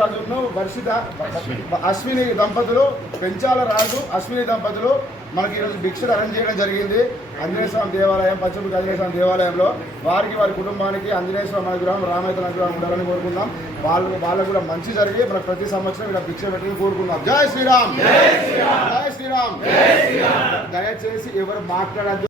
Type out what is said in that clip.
రాజును వర్షిత అశ్విని దంపతులు పెంచాల రాజు అశ్విని దంపతులు మనకి ఈరోజు భిక్షలు అరేంజ్ చేయడం జరిగింది. ఆంజనేయ స్వామి దేవాలయం పచ్చముఖి ఆంజనేయ స్వామి దేవాలయంలో వారికి వారి కుటుంబానికి ఆంజనేయ స్వామి అనుగ్రహం రామయ్య అనుగ్రహం ఉండాలని కోరుకుందాం. వాళ్ళకు కూడా మంచి జరిగి మనకు ప్రతి సంవత్సరం ఇలా భిక్ష పెట్టని కోరుకుందాం. జై శ్రీరామ్, జై శ్రీరామ్. దయచేసి ఎవరు మాట్లాడద్దు.